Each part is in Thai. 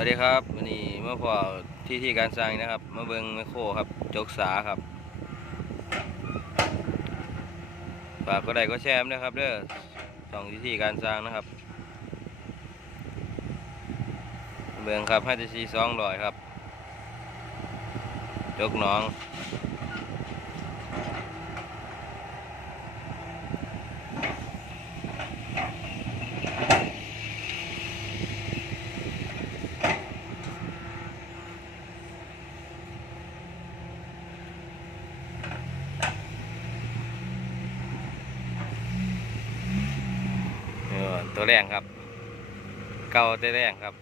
วัสดีครับวันนี้มาพอที่ที่การสร้างนะครับมาเบิงไมโครครับจกสาครับฝากก็ได้ก็แชร์นะครับเด้อสองที่ที่การสร้างนะครับ เบิงครับให้จะซีสองรอยครับ จกหน้อง เออตัวแรงครับ เก่าตัวแรงครับ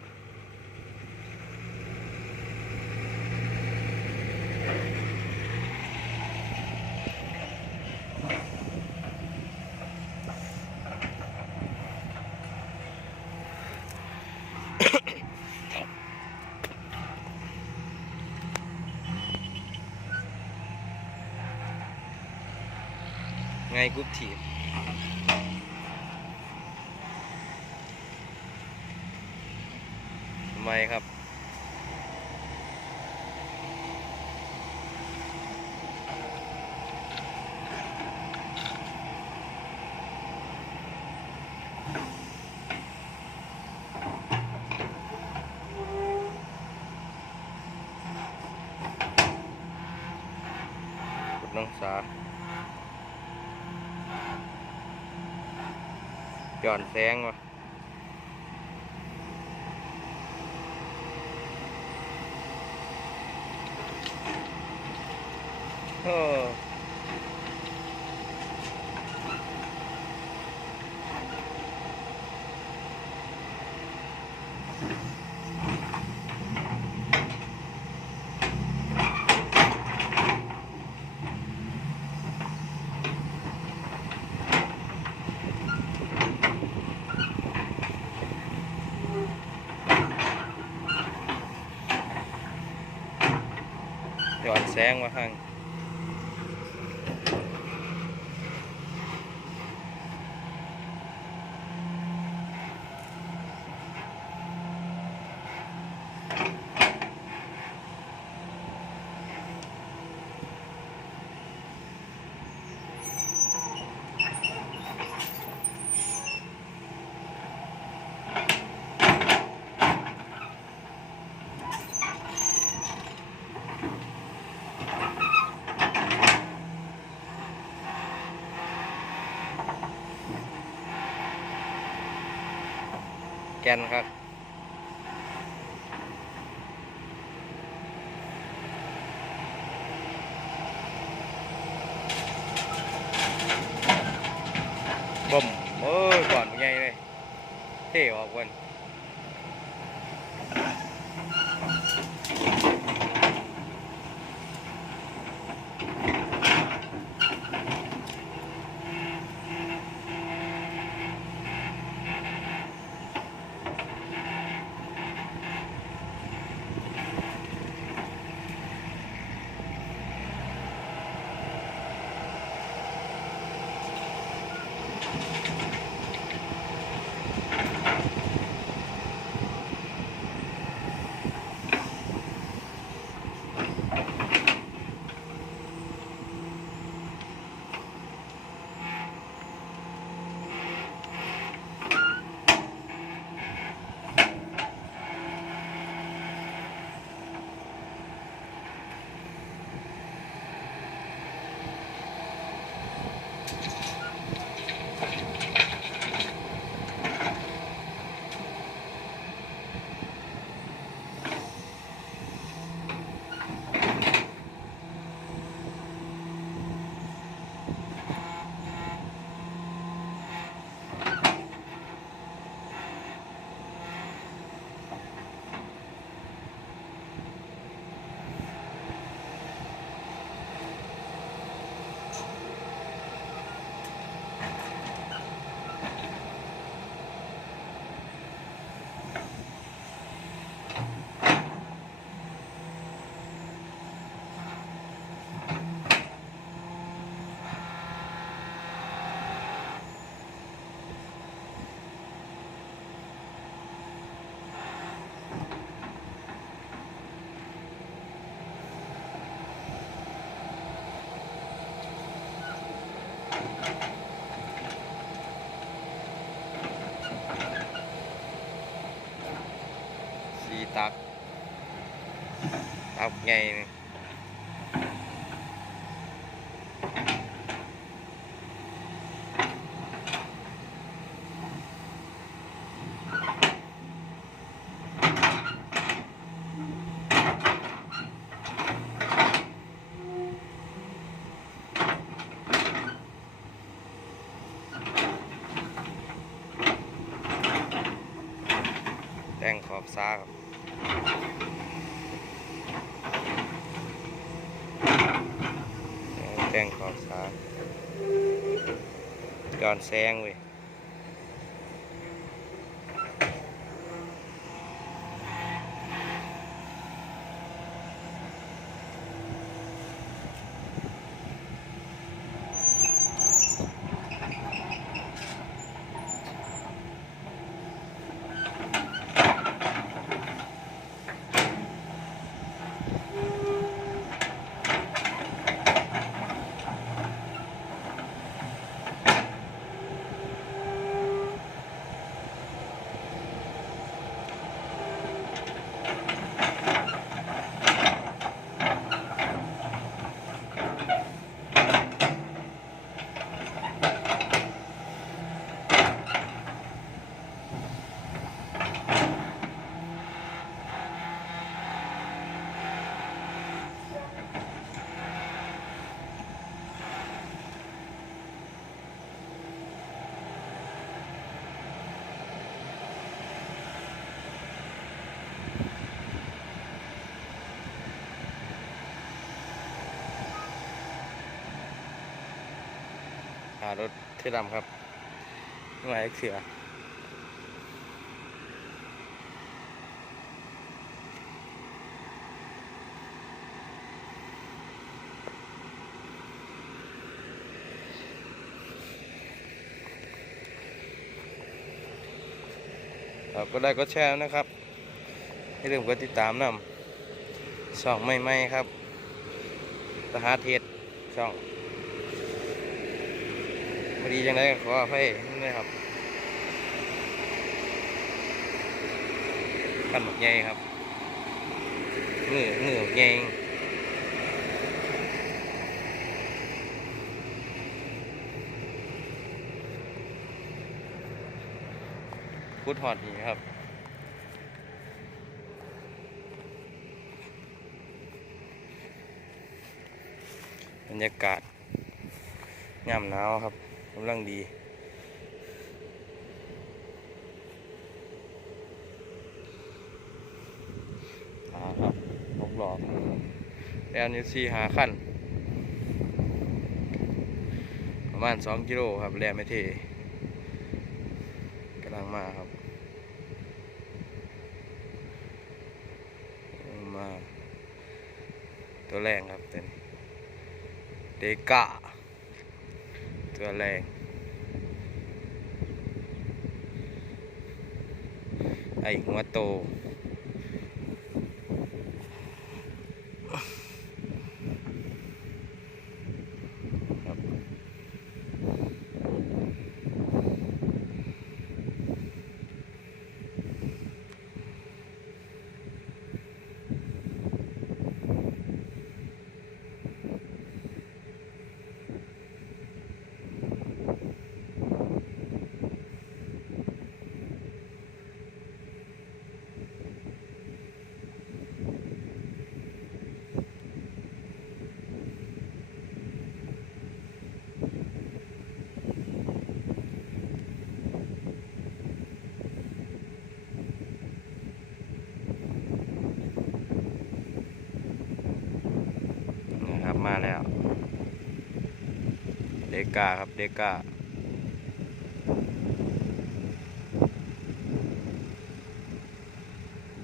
ไงกุ๊บถีบไมครับ กดน้องสา ย้อนแสงวะโอ้ แสงมาข้าง แกนครับ ตักตักใหญ่นี่แต่งขอบซ้าครับแต่งขอบซ้า ก่อนแซงเว้ยารถเที่ดำครับหมายเลขเสือเราก็ได้ก็แชร์นะครับให้ลืมกดติดตามนำช่องใหม่ๆครับสหาเทศช่อง ดีจังไดก็ขออภัยนั่นเลยครับขันหมกใหญ่ครับมือมือหมกใหญ่พุดหอดนี่ครับบรรยากาศยามหนาวครับ กำลังดีอ่าครับหกหลอกแล้วนิวซีหาขั้น ประมาณสองกิโลครับแลไม่เทกำลังมาครับมาตัวแรงครับตัวนี้เดกา ตัวแรงไอหัวโต ดกาครับเดกา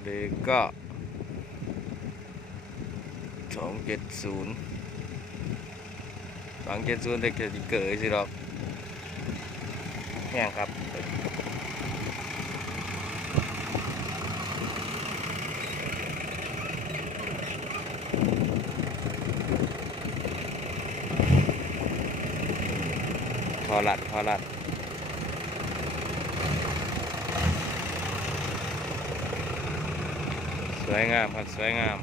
เดกาสองเจ็ดศูนย์สองเจ็ดศูนย์เด็กจะเกิดสิหรอกแห้งครับ พ อลัดพอลัดสวยงามครับ สวยงาม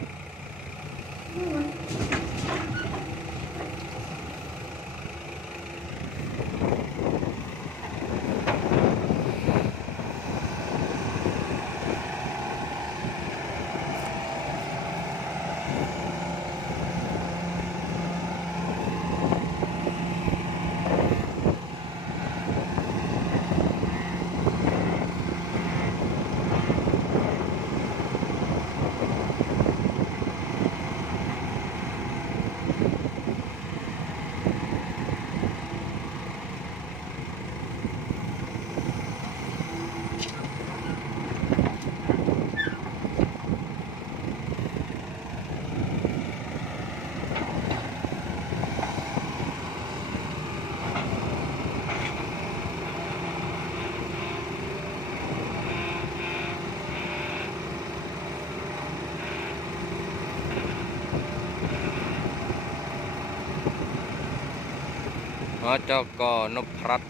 อจกนพรัต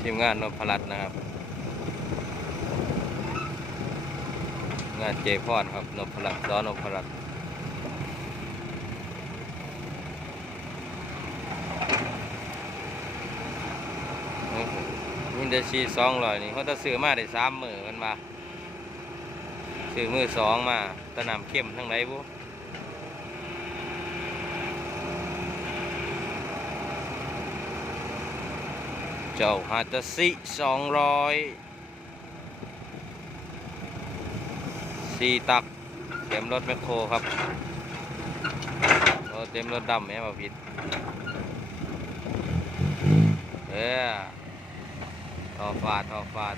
ทีมงานนพรัตนะครับ งานเจพอนครับนพรัตน์สอนพรัตน์มินเดชีสองร้อยนี่เขาจะซื้อมาได้สามมือกันมาซื้อมือสองมาตะนำเข้มทั้งไหนบุ๊ เจ้าฮาตาซิสองร้อยสี่ตักเต็มรถแมคโครครับเต็มรถดำแม่มาผิดเออทอฟาดทอฟาด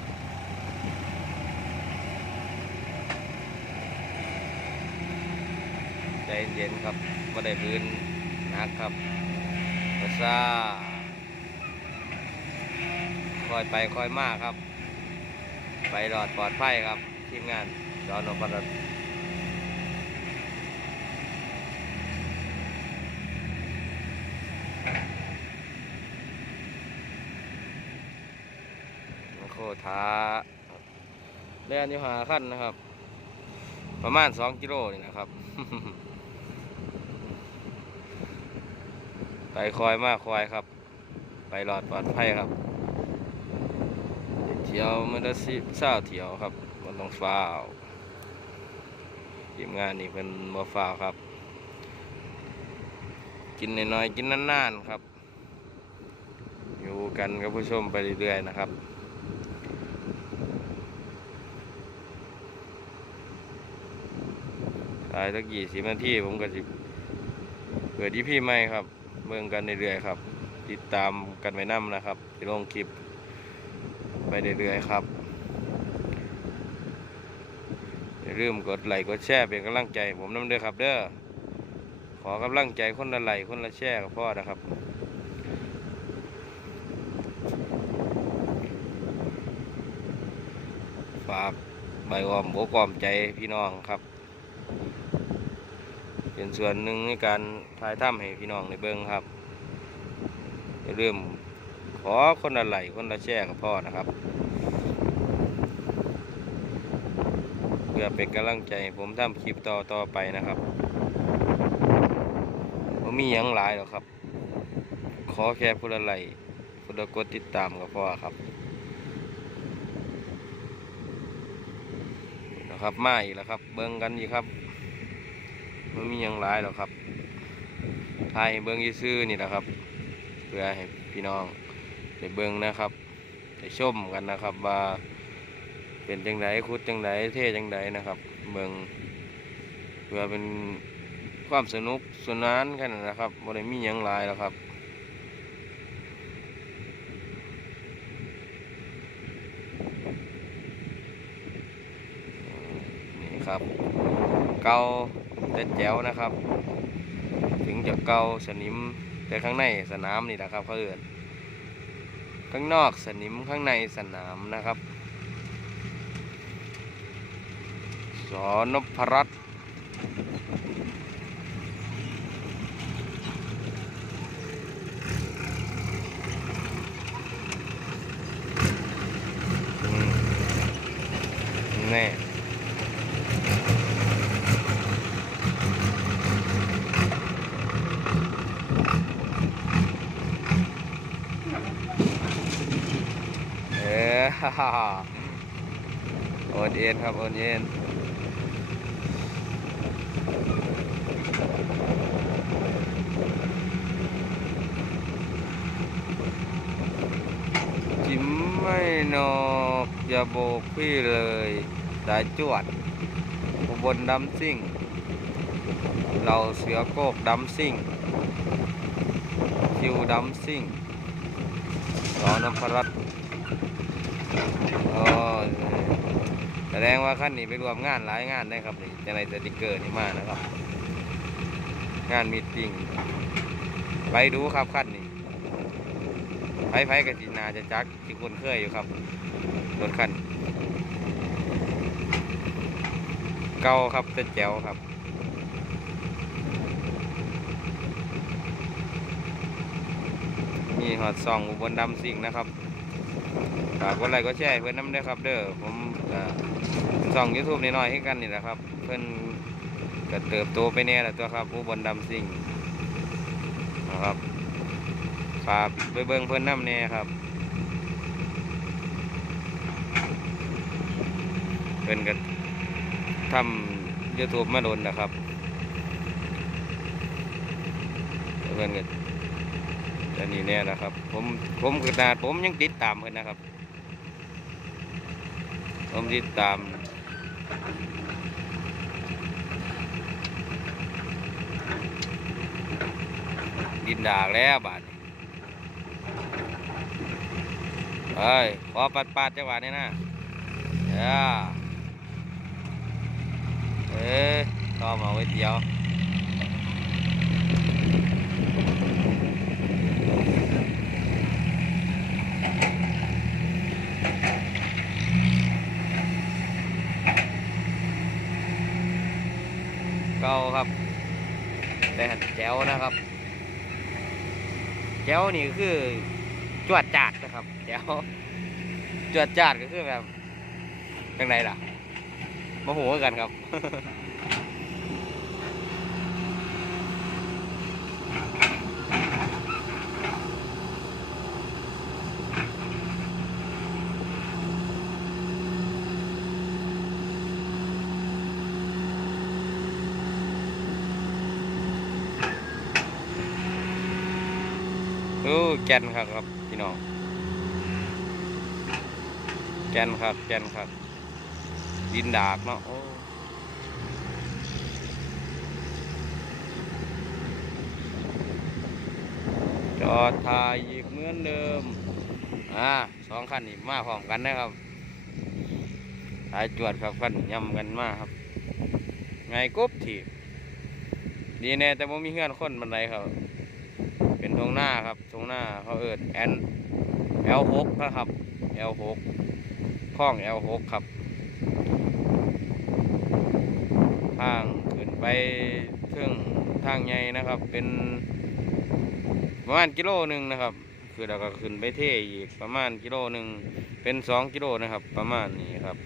ใจเย็นครับไม่ได้พื้นนักครับภาษา คอยไปคอยมาครับ ไปรอดปลอดภัยครับ ทีมงานจอนอปรัตโคท้าเล่นอยู่หาขั้นนะครับ ประมาณสองกิโลนี่นะครับ ไปคอยมากคอยครับ ไปรอดปลอดภัยครับ เที่ยวมันละสิบเช้าเที่ยวครับมันต้องฟ้าวทีมงานนี่เป็นมาฟ้าวครับ กินน้อยๆกินนานๆครับ อยู่กันกับผู้ชมไปเรื่อยๆนะครับตายสักกี่สิบนาทีผมก็สิเปิดที่พี่ไม่ครับ เมืองกันเรื่อยๆครับ ติดตามกันไปนํนะครับที่ลงคลิป ไปเรื่อยๆครับอย่าลืมกดไลค์กดแชร์เป็นกำลังใจ ผมน้ำเด้อครับ เด้อขอกำลังใจคนละไลค์คนละแชร์กับพ่อนะครับฝากใบออมโบกอมใจพี่น้องครับ เป็นส่วนหนึ่งในการถ่ายทำให้พี่น้องในเบิ้งครับอย่าลืมขอคนละไหลค์คนละแช่กับพ่อนะครับ เพื่อเป็นกำลังใจผมทำคลิปต่อต่อไปนะครับผมมีหยังหลายหรอกครับ ขอแค่คนละไหลค์คนละกดติดตามกับพ่อครับนะครับมาอีกแล้วครับ เบิ้งกันอีกครับมันมีหยังหลายหรอกครับถ่ายเบิ้งซื่อนี่แหละครับเพื่อให้พี่น้องไปเบิ่งนะครับไปชมกันนะครับว่า เป็นจังไดคุดจังไดเท่จังไดนะครับเบิ่งเพื่อเป็นความสนุกสนานแค่นั้นนะครับบ่ได้มียังหลายแล้วครับนี่ครับ เกาแต่แจ๋วนะครับ ถึงจะเกาสนิมแต่ข้างในสนามนี่นะครับเขาเอื่นข้างนอกสนิมข้างในสนามนะครับ สอนพรัตน์อืมแน่ ฮ่าฮ่าโอนเอ็นครับโอนเอ็นจิ้มไม่ นอกอย่าโบกพี่เลยสายจวดอุบลดำซิ่ง เราเสือโกกดำซิ่งคิวดำซิ่งรอนพรัตน์โอ้ยแสดงว่าขั้นนี้ไปรวมงานหลายงานได้ครับนี่จะในสติกเกอร์นี่มานะครับ งานมีตติ้งไปดูครับขั้นนี้ ไฟไฟกับจีนาจะจักที่คุณเคยอยู่ครับรถขั้นเก่าครับจะแจ๋วครับมีหอดซองอุบลดำสิ่งนะครับฝากกดไลค์ก็แชร์เพื่อนน้ำด้อครับ เด้อผมส่องยูทูบน้อยให้กันนี่แหละครับ เพื่อนก็เติบโตไปแน่แหละตัวครับอุบลดำสิ่งนะครับ ฝากไปเบิ่งเพื่อนน้ำแน่ครับเพื่อนก็ทำยูทูบมาโดนนะครับเพื่อนก็อันนี้เนี่ยนะครับ ผมผมขนาดผมยังติดตามเพิ่นนะครับ ผมติดตามดินดากแล้วบาดนี้ เอ้ยขอปัดปัดจังหวะนี้นะเอ้าเอ้ยก็มาไว้เดียวเก่าครับ แต่แจ๋วนะครับ แจ๋วนี่คือ จวดจาดนะครับ เดี๋ยวจวดจาดก็คือแบบยังไงล่ะมาหูกันครับ โอ้แกนครับครับพี่น้องแกนครับแกนครับดินดากเนาะโอ้จอดถ่ายอีกเหมือนเดิมอ่าสองคันนี่มาพร้อมกันนะครับถ่ายจวดครับคันยำกันมาครับ ไงกบถีบดีแน่แต่ว่ามีเงื่อนคนบันไดครับ งหน้าครับทงหน้าเขาเอิดแอนเอลหกนะครับเอลหกข้องเอลหกครับทางขึ้นไปเครื่องทางใหญ่นะครับ เป็นประมาณกิโลหนึ่งนะครับ คือเราก็ขึ้นไปเทอีกประมาณกิโลหนึ่งเป็นสองกิโลนะครับ ประมาณนี้ครับ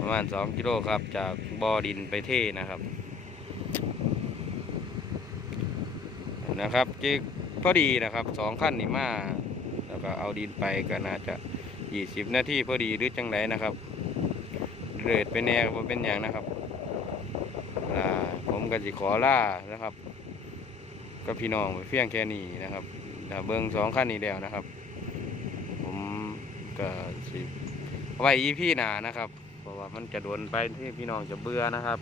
ประมาณสองกิโลครับ จากบ่อดินไปเทนะครับ นะครับเจิกพอดีนะครับสองขั้นนี่มาแล้วก็เอาดินไปก็น่าจะยี่สิบนาทีพอดีหรือจังไรนะครับเลือดเป็นแนวบ่เป็นอย่างนะครับผมก็สิขอล่านะครับก็พี่น้องไปเพียงแค่นี้นะครับเบิ้งสองขั้นนี้แล้วนะครับ ผมก็สิไว้ยี่พี่หนานะครับเพราะว่ามันจะโดนไปที่พี่น้องจะเบื่อนะครับ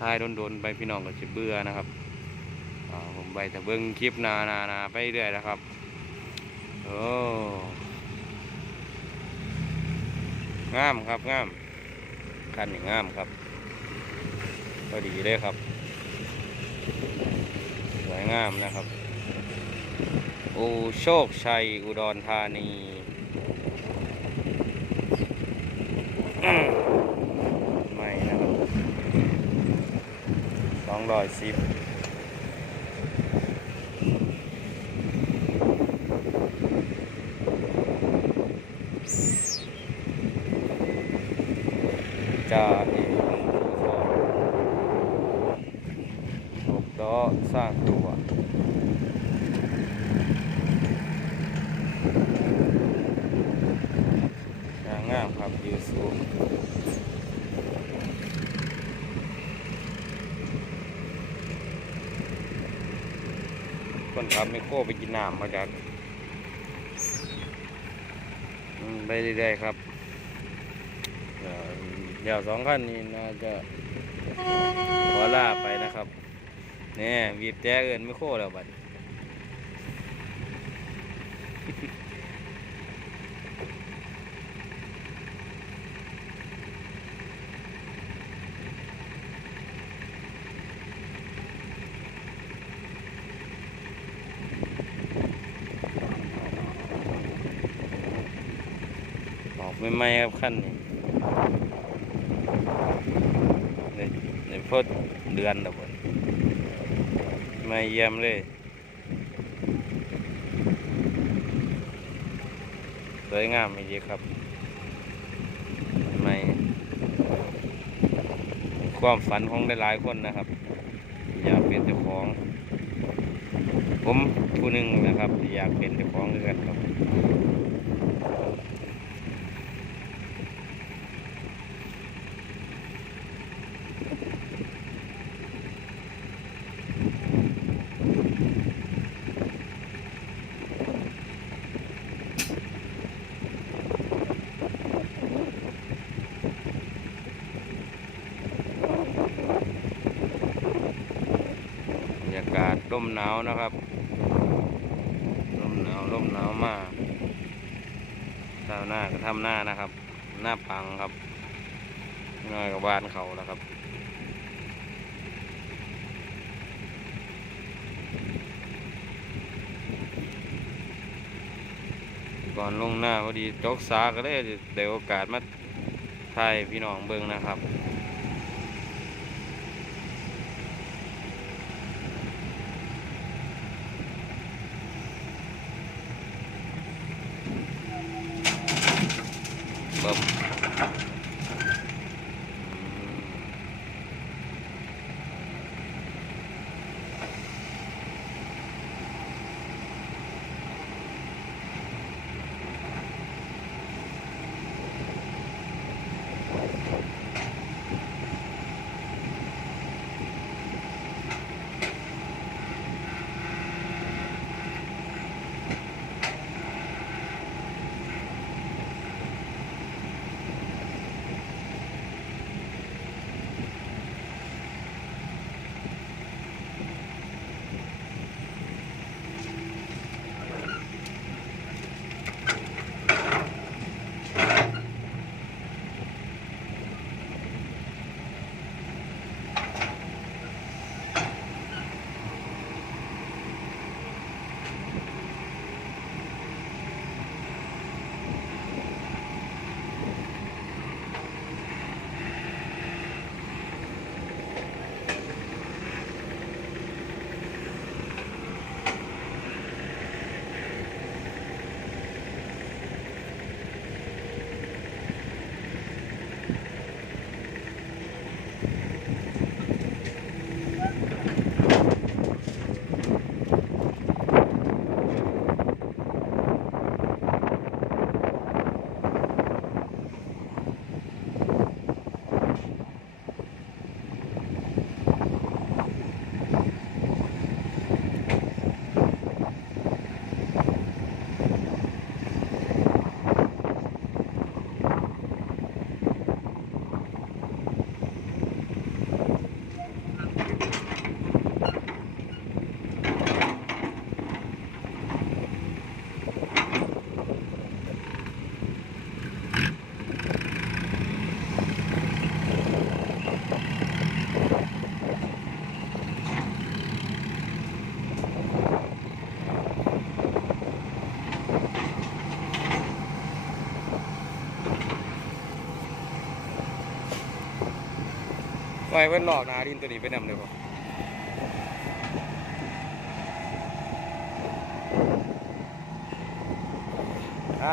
ทายโดนๆไปพี่น้องก็จะเบื่อนะครับ ผมไปแต่เบิ้งคลิปนานานาไปเรื่อยนะครับ โอ้งามครับงามคันนี่งามครับพอดีเลยครับสวยงามนะครับ โอโชคชัยอุดรธานีไม่นะครับสองร้อยสิบ จ่าเอกหกล้อสร้างตัว งามครับยูสู ครับไม่โค้ไปกินน้ำมาจากไปเรื่อยๆครับเดี๋ยวสองขั้นนี้น่าจะขอลาไปนะครับเนี่ยบีบแจ้เอินไม่โค้แล้วบัด ไม่ครับขั้นนี้ในในพดเดือนแล้วบนมาเยี่ยมเลย สวยงามอีดีครับไม่ความฝันของหลายๆคนนะครับ อยากเป็นเจ้าของ ผมผู้หนึ่งนะครับ อยากเป็นเจ้าของด้วยกันครับรรยากาศร่ มหนาวนะครับร่มหนาวร่มหนาวมากชาวหน้าก็ทำหน้านะครับ หน้าปังครับน้อยกับบ้านเขาแล้วครับก่อนลงหน้าพอดีจกสาก็ได้เดี๋ยวโอกาสมาถ่ายพี่น้องเบิ่งนะครับ ไปเพิ่นหลอกนาดินตัวนี้ไปนำเลยบ่ฮะ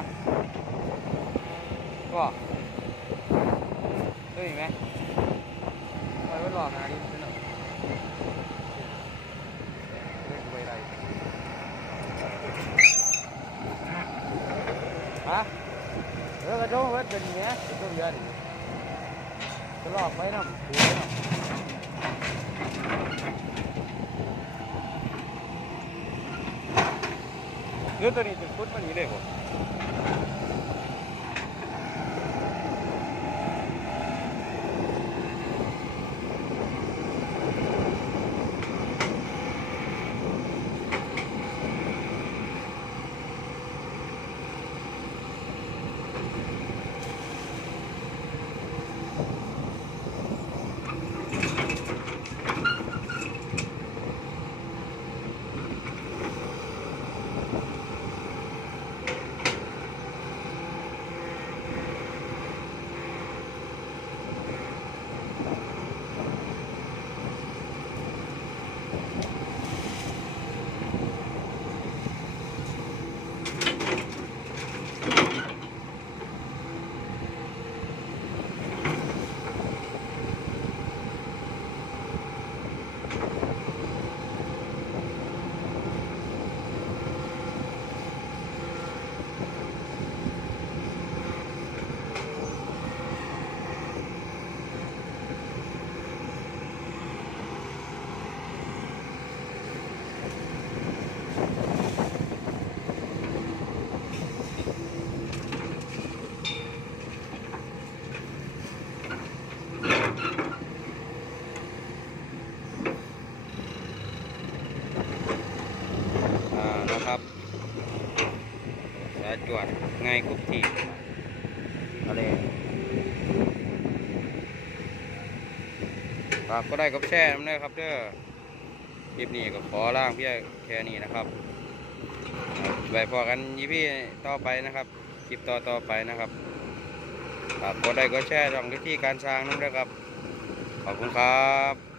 ากก็ได้กับแช่น้ำเด้อครับเด้อคลิปนี้ก็ขอล่างเพียงแค่นี้นะครับไว้พอกันยี่พี่ต่อไปนะครับ คลิปต่อต่อไปนะครับฝากก็ได้ก็แช่ช่องวิธีการสร้างน้ำเด้อครับ ขอบคุณครับ